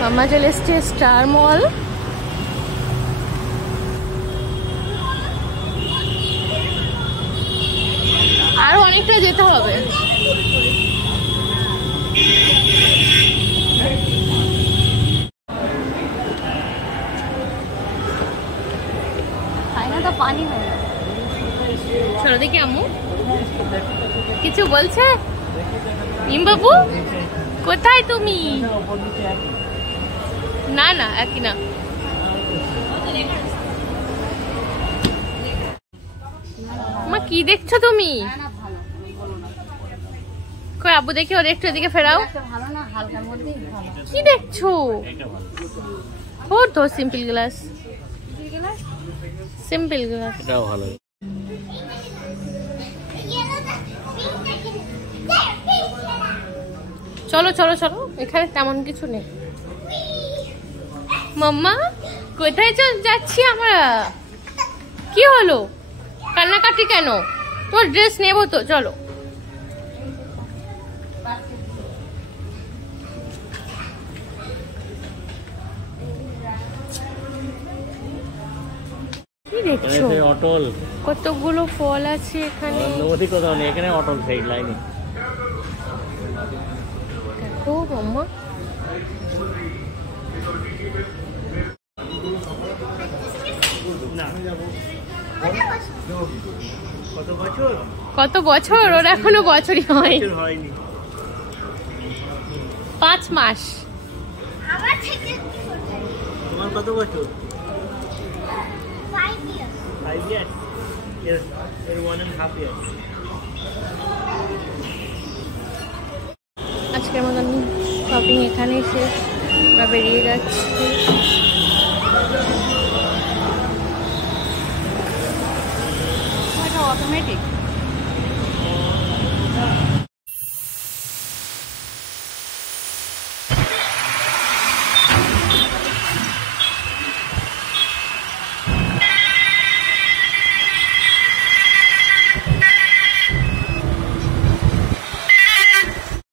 মাম্মা চলে এসছে স্টার মল। আরো অনেকটা যেতে হবে। তো পানি চলো দেখি আম্মু কিছু বলছে। বাবু কোথায় তুমি? না না একই না। মা কি দেখছো তুমি? কই আব্বু দেখি ওর একটু এদিকে ফেরাও। কি দেখছো? ও তো সিম্পল গ্লাস, সিম্পল গ্লাস এটাও ভালো। চলো চলো চলো, এখানে তেমন কিছু নেই। মাম্মা কোথায় যাচ্ছি আমরা? কি হলো, কান্নাকাটি কেন? তোর ড্রেস নেবো তো, চলো। কি দেখছো? অটল কতগুলো ফল আছে এখানে। নদী কোথাও নেই, এখানে অটল সাইড লাইনে। দেখো মাম্মা, কত বছর? ওর এখনো বছরই হয়নি, 5 মাস। তোমার কত বছর? 5 years. Yes, 1.5 years. আজকের মতন শপিং এখানেই শেষ। আমরা বেরিয়ে যাচ্ছি। অটোমেটিক